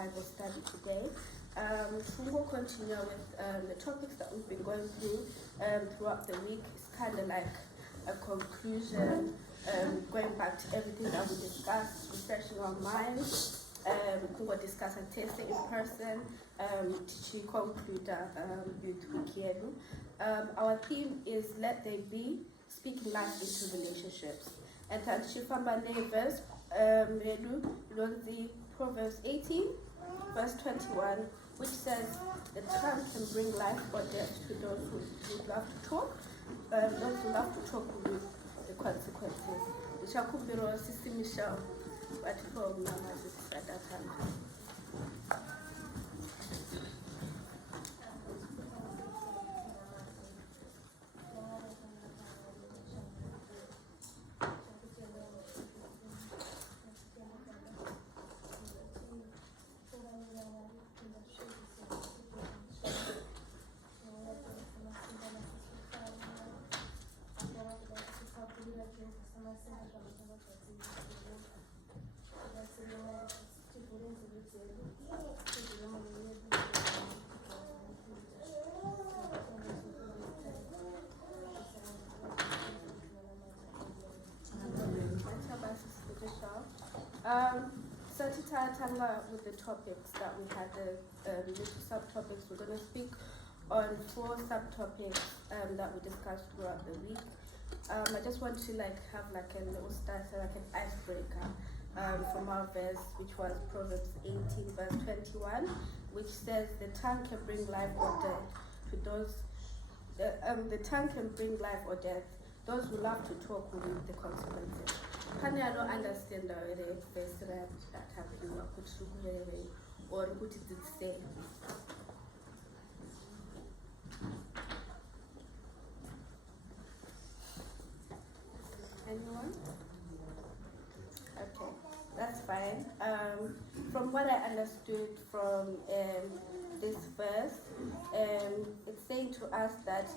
Bible study today. We will continue with the topics that we've been going through throughout the week. It's kind of like a conclusion, going back to everything that we discussed, refreshing our minds. We will discuss and taste it in person to conclude Youth Week. Our theme is Let There Be, speaking life into relationships. And Tanshifamba verse, Proverbs 18, verse 21, which says, the tongue can bring life or death to those who love to talk. Those who love to talk will reap the consequences. Which are could be Sister Michelle, but for Mama at that time. So to tell with the topics that we had, the little subtopics, we're going to speak on 4 subtopics that we discussed throughout the week. I just want to have a little starter, like an icebreaker from our verse, which was Proverbs 18, verse 21, which says, the tongue can bring life or death to those. The tongue can bring life or death. Those who love to talk will reap the consequences. Honey, I don't understand the verse that happened. Or what did it say? Anyone? Okay, that's fine. From what I understood from this verse, it's saying to us that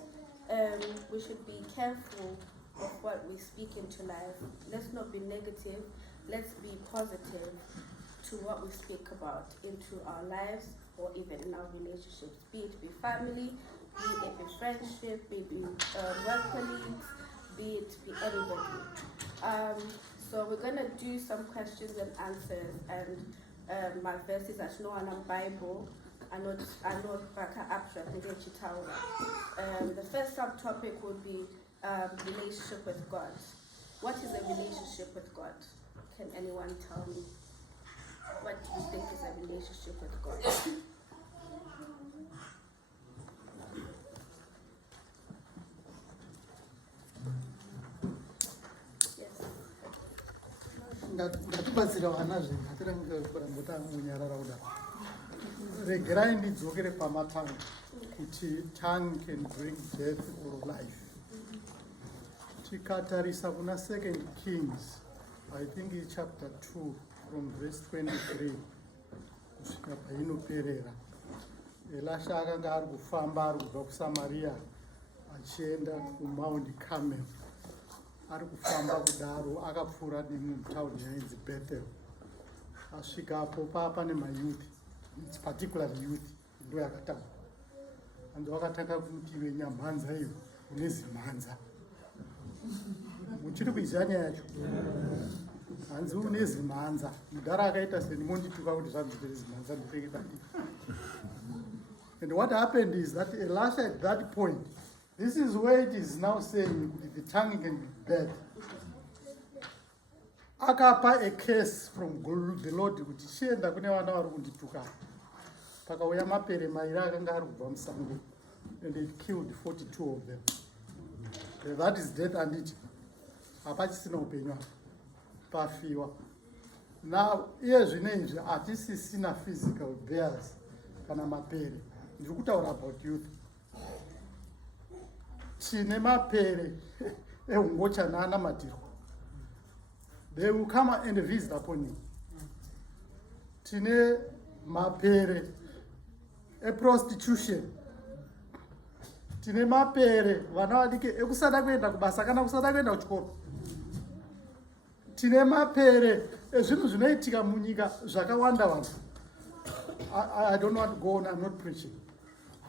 we should be careful of what we speak into life. Let's not be negative. Let's be positive to what we speak about into our lives or even in our relationships. Be it be family, be it be friendship, be it be work colleagues, be it be anybody. So we're gonna do some questions and answers, and my verses are no on Bible. I know back abstract. The first subtopic would be relationship with God. What is a relationship with God? Can anyone tell me? What do you think is a relationship with God? Tongue can bring death or life. Tikatarisa kuna 2 Kings, I think it's chapter 2 from verse 23. Kusvika painoperera. Elisha akanga ari kufamba ari kubva kuSamaria achienda kuMount Carmel. Ari kufamba kudaro akapfuura nemutaundi yainzi Bethel. Asvikapo pane mayouth, it's particularly youth, ndo yakataura. And wakatanga kuti iwe nyamhanza iyo une zimhanza. Muchiri kuziva nyaya yacho? Hanzi une zimhanza. Mudhara akaita sendimondituka kuti zvanzi zimhanza ndipfeke dandi. And what happened is that Elisha at that point, this is where it is now saying the tongue can be bad. Akapa a case from the Lord kuti chienda kune vana vari kundituka. Pakauya mapere mairi akanga ari kubva musango, and it killed 42 of them. That is death and it. Hapachisina upenyu pafiwa. Now iye zvinezvi hatisisina physical bears kana mapere. Ndiri kutaura about youth. Tine mapere ehungochanana matiro. They will come and visit upon you. Tine mapere prostitution. Tine mapere vana vadiki ekusada kuenda kubasa kana kusada kuenda kuchikoro. Tine mapere ezvinhu zvinoitika munyika zvakawanda vanhu. I don't want to go on, I'm not preaching.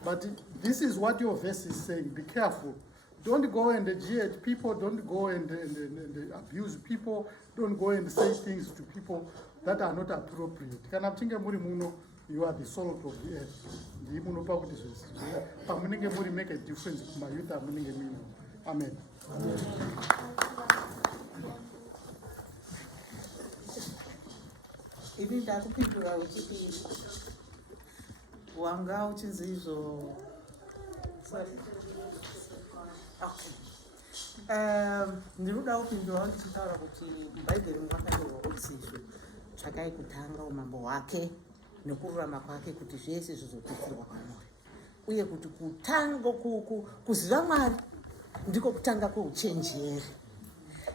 But this is what your verse is saying. Be careful. Don't go and jeer at people. Don't go and abuse people. Don't go and say things to people that are not appropriate. Kana mchinge muri muno, you are the salt of the earth. Ndi muno pa kuti zvese. Pamunenge muri make a difference kuma youth amunenge mino. Amen. Ini ndakupindura wechipiri. Wanga uchinzi izvo. Sorry. Ndinoda kupindura ndichitaura kuti mubhaibheri mwakanyorwa kuti izvo tsvakai kutanga umambo hwake nekururama kwake kuti zvese zvizotutsirwa kwamuri, uye kuti kutanga kuziva Mwari ndiko kutanga kweuchenjeri.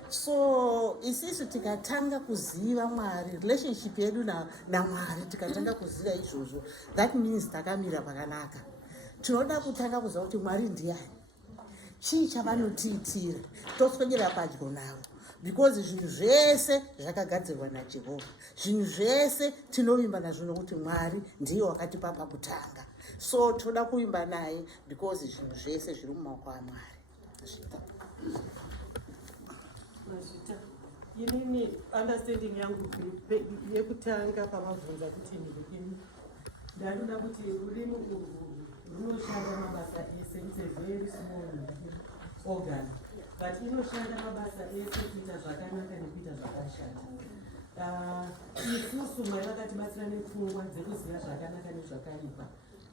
So isisu tikatanga kuziva Mwari, relationship yedu naMwari tikatanga kuziva izvozvo, that means takamira pakanaka. Tinoda kutanga kuziva kuti Mwari ndiani, chii chavanotiitira, toswedera padyo navo, because zvinhu zvese zvakagadzirwa naJehovha. Zvinhu zvese tinovimba nazvo nokuti Mwari ndiye wakatipa pakutanga. So toda kuvimba naye because zvinhu zvese zviri mumaoko aMwari. Inini understanding yangu yekutanga pamabvunza kuti ndikini ndanoda kuti urimi urwu runoshanda mabasa ese. It's a very small organ, but inoshanda mabasa ese kuita zvakanaka nekuita zvakashata. Isusu Mwari vakatibatsira nepfungwa dzekuziva zvakanaka nezvakaipa.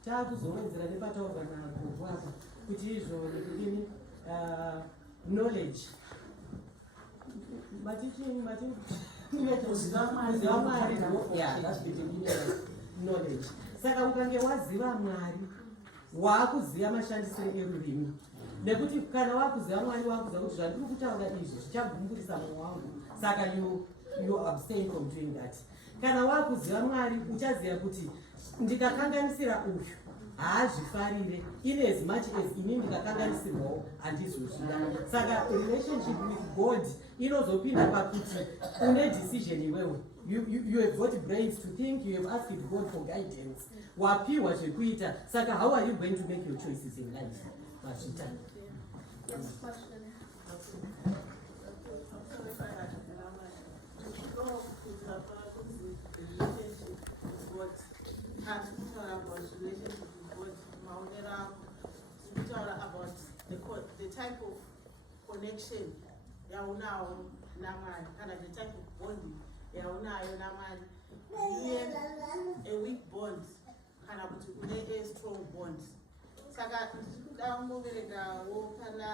Taakuzowedzera nepataurwa naGogwapa kuti izvo nekudini knowledge. Knowledge. Saka ukange waziva Mwari, waakuziva mashandisiro erurimi. Nekuti kana wakuziva Mwari, wakuziva kuti zvandiri kutaura izvi zvichabvumburisa mwoyo wangu, saka you abstain from doing that. Kana wakuziva Mwari, uchaziva kuti ndikakanganisira uyu haazvifarire, in as much as inini ndikakanganisirwawo handizozvida. Saka relationship with God inozopinda pakuti une decision iwewe. You have got brains to think, you have asked God for guidance. Wapiwa zvekuita, saka how are you going to make your choices in life? Mashitani. Yes, question. About the type of connection yaunawo naMwari, kana the type of bonding yaunayo naMwari. A weak bond kana kuti une a strong bond. Saka ndikuda muverengawo pana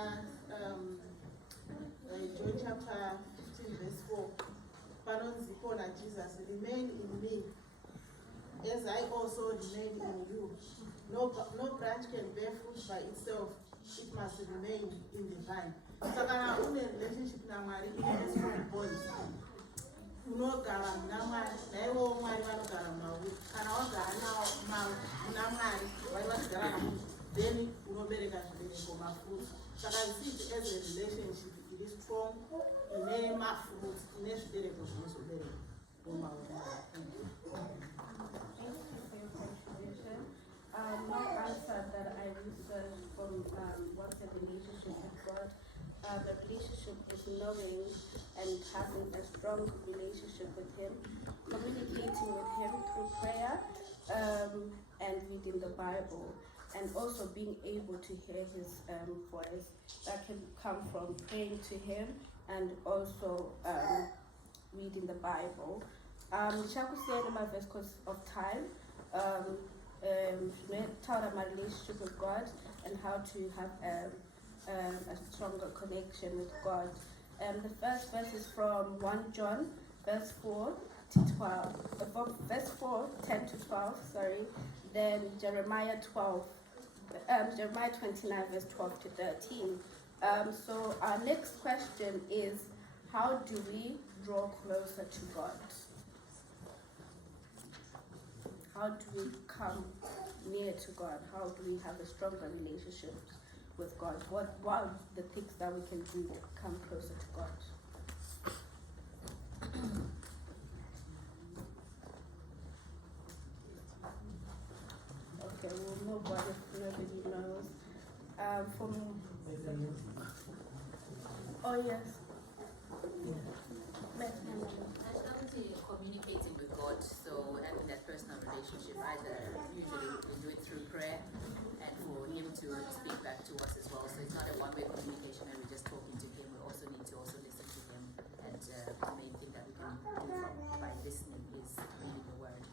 John chapter 15 verse 4 panonzi kona Jesus, remain in me as I also remain in you. No branch can bear fruit by itself, it must remain in the vine. So kana une relationship naMwari, ine strong bond. Unogara naMwari, naiwo Mwari vanogara mauri. Kana wagara naMwari, vari vachigara naMwari, then unobereka zvibereko, mafruit. Saka we see it as a relationship, it is strong, ine mafruit, ine zvibereko zvinozobereka mumauri. My answer that I researched from what's a relationship with God. The relationship is knowing and having a strong relationship with Him, communicating with Him through prayer and reading the Bible, and also being able to hear His voice. That can come from praying to Him and also reading the Bible. Shakusiyana my verse because of time. Taught my relationship with God and how to have a stronger connection with God. The first verse is from 1 John, verse 4 to 12. From verse 4, 10 to 12, sorry. Then Jeremiah 29, verse 12 to 13. So our next question is, how do we draw closer to God? How do we come near to God? How do we have a stronger relationship with God? What are the things that we can do to come closer to God? already knows. Oh yes. Actually, communicating with God, so having that personal relationship, either usually we do it through prayer and for Him to speak back to us as well. So it's not a one-way communication and we're just talking to Him. We also need to listen to Him, and the main thing that we can do by listening is reading the Word.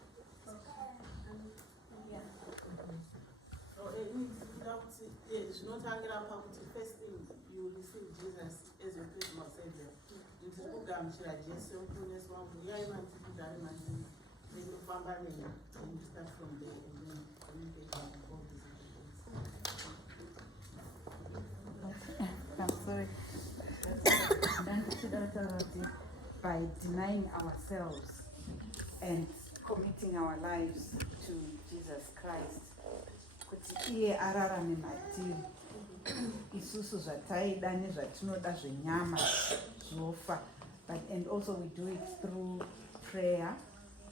Yeah. Zvinotangira pakuti first thing you receive Jesus as your personal savior. Ndiri kugamuchira Jesu muponesi wangu, uyai mandiri ari mandiri, ndinofamba neni, and you start from there and then communicate with all these things. I'm sorry. By denying ourselves and committing our lives to Jesus Christ, kuti iye ararame matiri, isusu zvataida nezvatinoda zvenyama zvofa. And also we do it through prayer,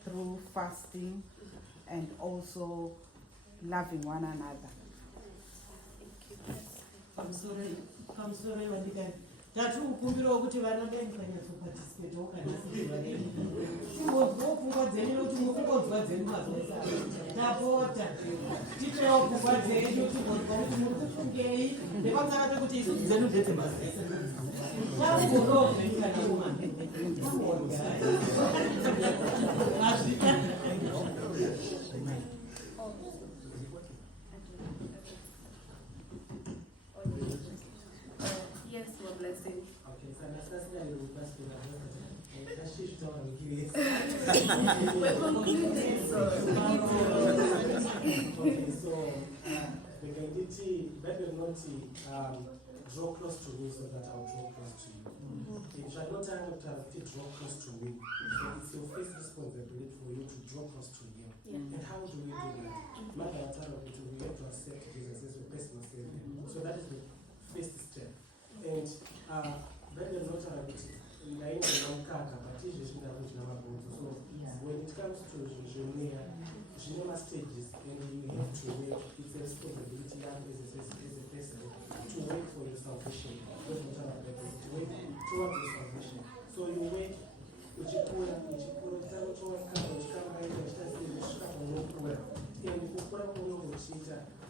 through fasting, and also loving one another. Pamusoro wandikati tati ukumbirawo kuti vana vainganyatsoparticipatawo kana sivaraini simbonzwawo pfungwa dzenyu nokuti mukungodzwa dzenyu mazesa tapota tipewo pfungwa dzenyu timbonzwa kuti muri kufungei nepamwana pekuti isusu dzenyu ndedze mazesa tambonawo zvenyu kana umana azvita. Yes, your blessing. Okay, so Anastasia will pass to the We're concluding, so okay, so the identity better not draw close to me so that I'll draw close to you. If you are not able to draw close to me, so it's your first responsibility for you to draw close to Him. And how do we do that? Mother, we have to accept Jesus as your personal Savior. So that is the first step. And better not so when it comes to Geneva stages, and you have to wait, it's a responsibility as a person to wait for your salvation. To wait towards your salvation. So you wait, and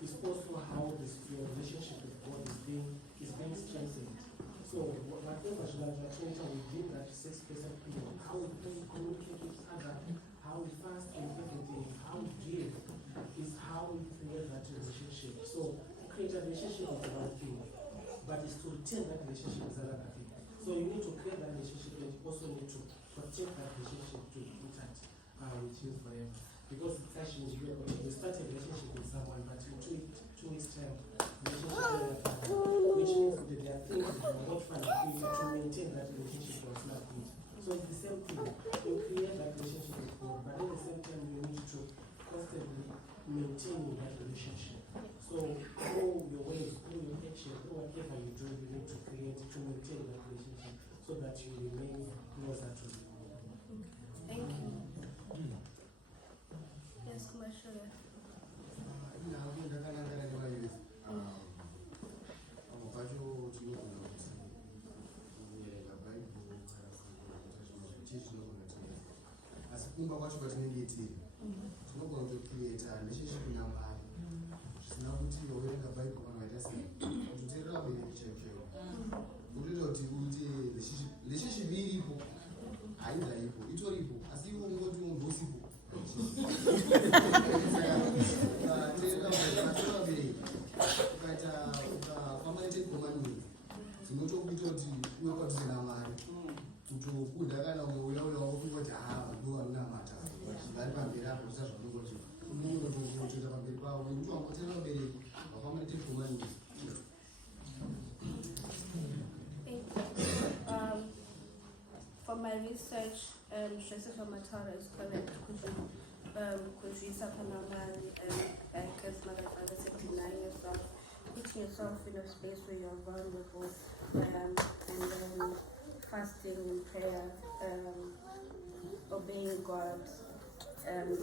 is also how your relationship with God is being strengthened. So whatever within that 6% period, how we communicate with other, how we fast and everything, how we give, is how we create that relationship. So create a relationship is one thing, but it's to retain that relationship is another thing. So you need to create that relationship and you also need to protect that relationship to be intact with you forever. Because it's actually you start a relationship with someone, but in 2 weeks time, relationship which means that there are things that are not fun to maintain that relationship was not good. So it's the same thing. You create that relationship with God, but at the same time you need to constantly maintain that relationship. So all your ways, all your actions, all whatever you do, you need to create to maintain that relationship so that you remain closer to the Lord. thank you. Yes, commercial. asi kumba kwacho kwatinenge tiri tinogona kutocreata relationship naMwari zvisina kuti waverenga bhaibheri kana waita sei kutoteerera mubereki chaiko chaiko kutoita kuti uite relationship iripo haingaipo itoripo asi ivo ungoti munhu usipo teerera mubereki ukaita ukafamba netecommandments dzinotokuita kuti uve padhuze naMwari kutokunda kana mweya uya wakufunga kuti ndo vanonamata vari pamberi apo zvisa zvanongoti unotoita pamberi pavo nekuti wangoteera mubereki wafamba netecommandments. From my research, Joseph Amatara is correct. Kuzvisa pana Mwari, like as Mother Father said, denying yourself, putting yourself in a space where you're vulnerable, and then fasting and prayer, obeying God, and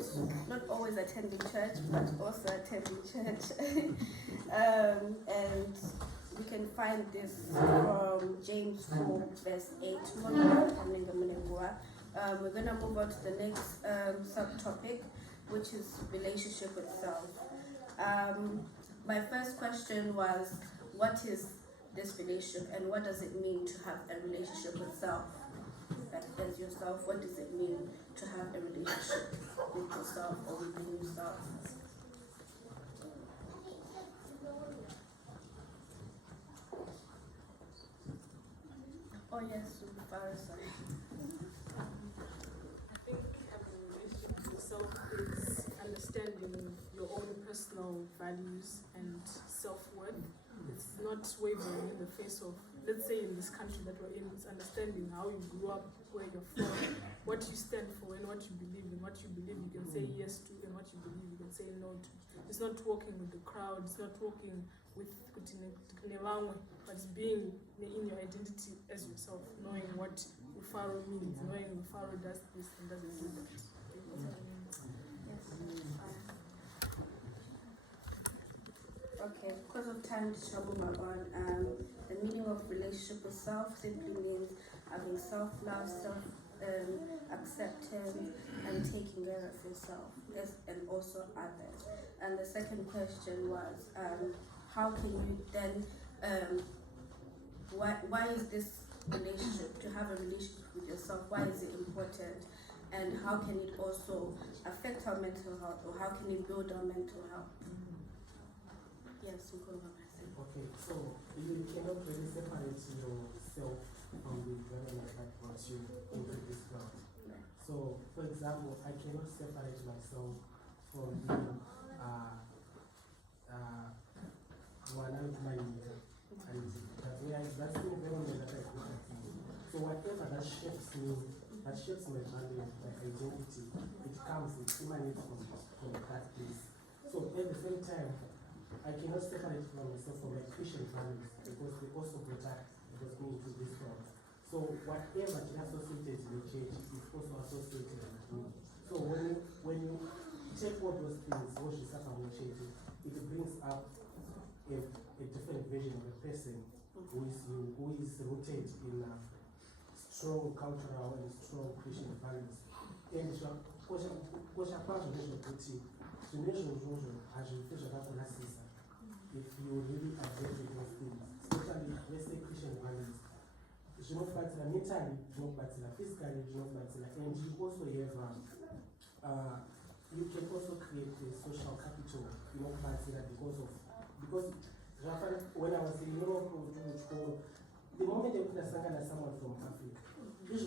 not always attending church, but also attending church. And we can find this from James 4, verse 8. We're going to move on to the next subtopic, which is relationship with self. My first question was, what is this relationship and what does it mean to have a relationship with self? Like as yourself, what does it mean to have a relationship with yourself or within yourself? Oh yes, RUFARO, sorry. I think having a relationship with yourself is understanding your own personal values and self-worth. It's not wavering in the face of, let's say in this country that we're in, it's understanding how you grew up, where you're from, what you stand for and what you believe in. What you believe you can say yes to, and what you believe you can say no to. It's not walking with the crowd, it's not walking with but it's being in your identity as yourself, knowing what RUFARO means, knowing RUFARO does this and doesn't do that. Okay, because of time to travel on, the meaning of relationship with self simply means having self-love, self-acceptance, and taking care of yourself, and also others. And the second question was, how can you then, why is this relationship, to have a relationship with yourself, why is it important? And how can it also affect our mental health, or how can it build our mental health? Yes, we go over. Okay, so you cannot really separate yourself from the environment that brought you into this world. So, for example, I cannot separate myself from being one out of my nature. And that's the environment that I grew up in. So whatever that shapes me, that shapes my value, my identity, it emanates from that place. So at the same time, I cannot separate from myself from my Christian values because they also protect me into this world. So whatever is associated with the church is also associated with me. So when you take all those things, it brings up a different version of a person who is rooted in strong cultural and strong Christian values. And if you really adhere to those things, especially let's say Christian values, mentally, physically, and you also have you can also create a social capital, because when I was in Europe, the moment I could have someone from Africa, feel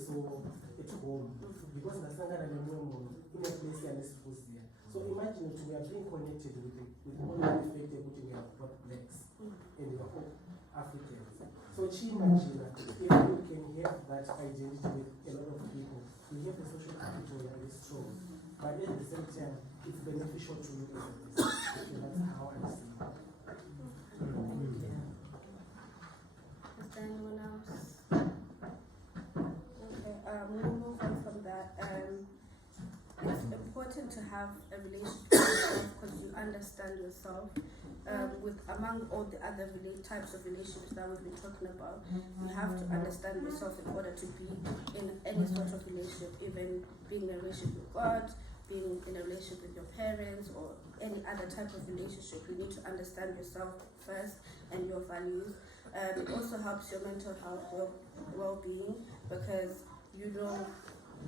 so at home because in a place and supposed there. So imagine we are being connected with all the effect which we have got blacks and we are all Africans. So imagine if you can have that identity with a lot of people, you have a social capital that is strong. But at the same time, it's beneficial to you as a person. So that's how I see it. Is there anyone else? Okay, we'll move on from that. It's important to have a relationship with yourself because you understand yourself. Among all the other types of relationships that we've been talking about, you have to understand yourself in order to be in any sort of relationship, even being in a relationship with God, being in a relationship with your parents, or any other type of relationship. You need to understand yourself first and your values. It also helps your mental health well-being because you know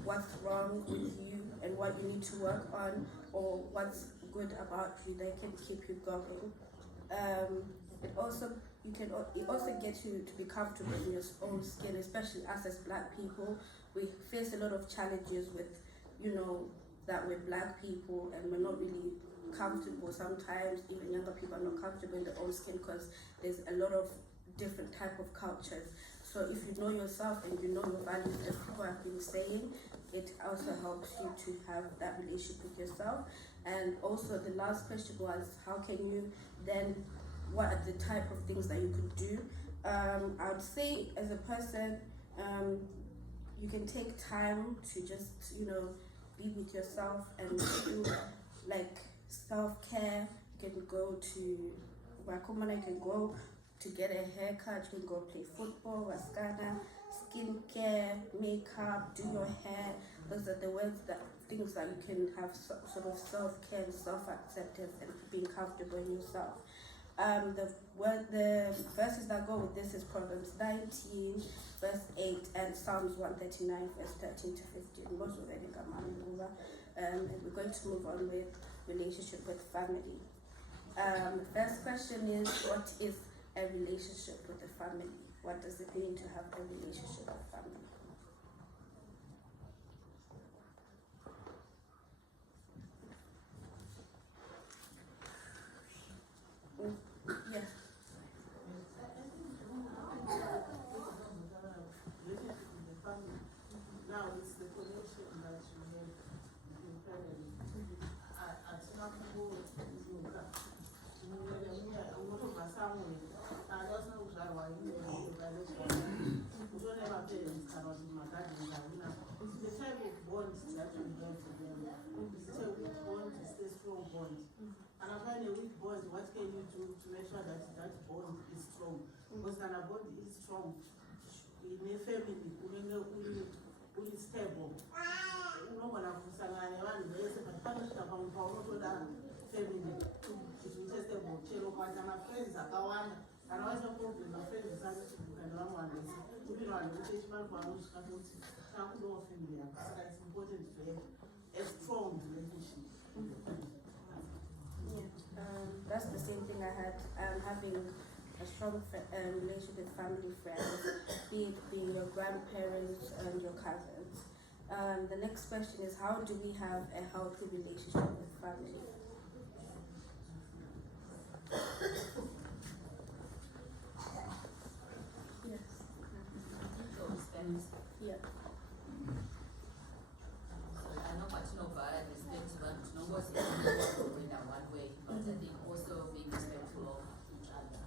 what's wrong with you and what you need to work on, or what's good about you that can keep you going. It also gets you to be comfortable in your own skin, especially us as Black people. We face a lot of challenges with, that we're Black people and we're not really comfortable. Sometimes even younger people are not comfortable in their own skin because there's a lot of different type of cultures. So if you know yourself and you know your values, as people have been saying, it also helps you to have that relationship with yourself. And also the last question was, how can you then, what are the type of things that you could do? I would say as a person, you can take time to just, be with yourself and do like self-care. You can go to Wakomana, you can go to get a haircut, you can go play football, waskana, skincare, makeup, do your hair. Those are the things that you can have sort of self-care and self-acceptance and being comfortable in yourself. The verses that go with this is Proverbs 19, verse 8, and Psalms 139, verse 13 to 15. Most of it in Kamandu. And we're going to move on with relationship with family. The first question is, what is a relationship with a family? What does it mean to have a relationship with family? Yeah. Now it's the connection that you have in family. The type of bond that you have for them. Is it a weak bond? Is it a strong bond? And I find a weak bond, what can you do to make sure that that bond is strong? Because when a bond is strong, in a family, when it's stable, you know when I'm saying, family, it will just stable. Chelo, my friends are going, and I was a problem, my friends are and one one is, you know, and the man for our family, it's important to have a strong relationship. That's the same thing I had. Having a strong relationship with family friends, be it being your grandparents and your cousins. The next question is, how do we have a healthy relationship with family? Yes. Yeah. I know but no bad respect, but no what's in one way, but I think also being respectful of each other.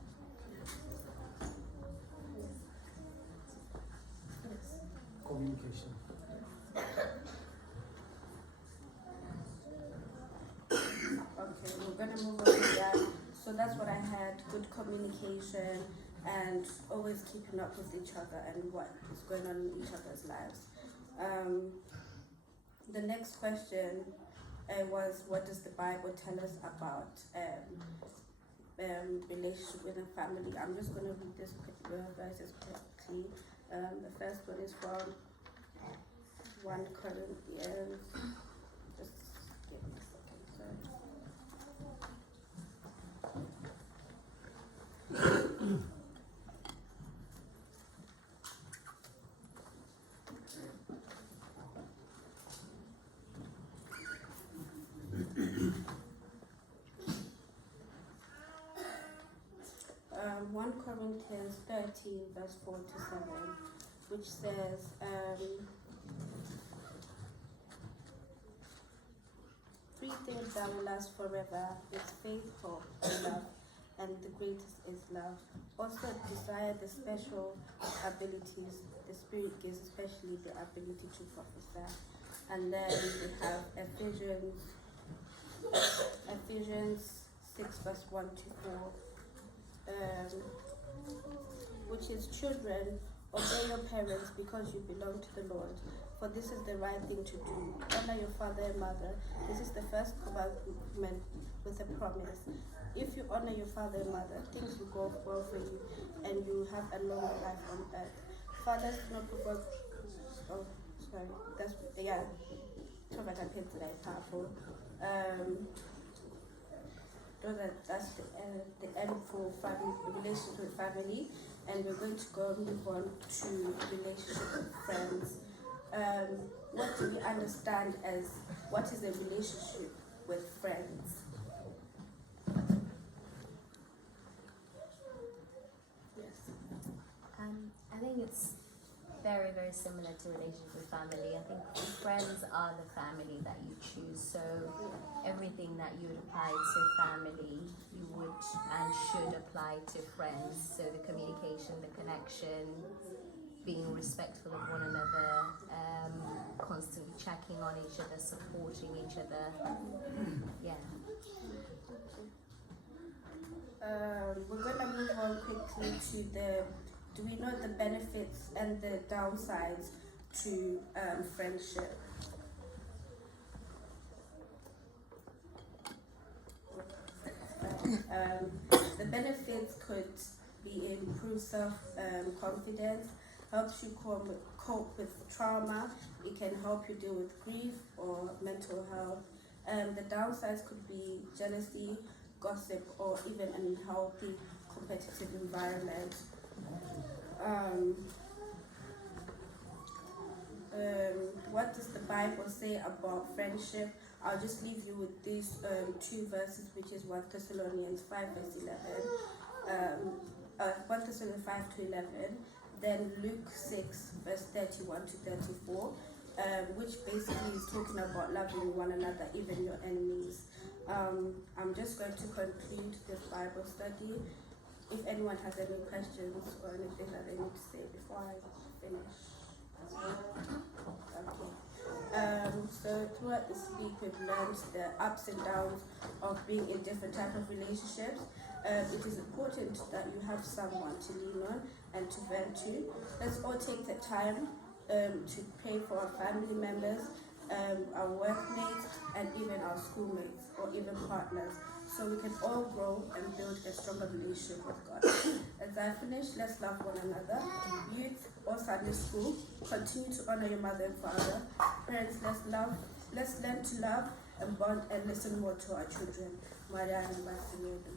Communication. Okay, we're gonna move on to that. So that's what I had, good communication and always keeping up with each other and what is going on in each other's lives. The next question was, what does the Bible tell us about relationship with a family? I'm just going to read this verses quickly. The first one is from 1 Corinthians. Just give me a second, sorry. Um, 1 Corinthians 13, verse 4 to 7, which says, three things that will last forever is faith, hope, and love, and the greatest is love. Also desire the special abilities the Spirit gives, especially the ability to prophesy. And then we have Ephesians 6, verse 1 to 4. Which is, children, obey your parents because you belong to the Lord, for this is the right thing to do. Honor your father and mother. This is the first commandment with a promise. If you honor your father and mother, things will go well for you and you have a long life on earth. Fathers, do not provoke. Oh, sorry. That's, yeah. That's the end for family, relationship with family, and we're going to go move on to relationship with friends. What do we understand as, what is a relationship with friends? Yes. I think it's very, very similar to relationship with family. I think friends are the family that you choose. So everything that you would apply to family, you would and should apply to friends. So the communication, the connection, being respectful of one another, constantly checking on each other, supporting each other. Yeah. We're going to move on quickly to do we know the benefits and the downsides to friendship? The benefits could be improved self-confidence, helps you cope with trauma, it can help you deal with grief or mental health. The downsides could be jealousy, gossip, or even an unhealthy competitive environment. What does the Bible say about friendship? I'll just leave you with these two verses, which is 1 Thessalonians 5 verse 11, 1 Thessalonians 5 to 11, then Luke 6 verse 31 to 34, which basically is talking about loving one another, even your enemies. I'm just going to conclude this Bible study. If anyone has any questions or anything that they need to say before I finish. Okay. So throughout this week we've learned the ups and downs of being in different types of relationships. It is important that you have someone to lean on and to vent to. Let's all take the time to pray for our family members, our workmates, and even our schoolmates or even partners, so we can all grow and build a stronger relationship with God. As I finish, let's love one another. Youth or Sunday school, continue to honor your mother and father. Parents, let's learn to love and bond and listen more to our children. Maria and Barcelona.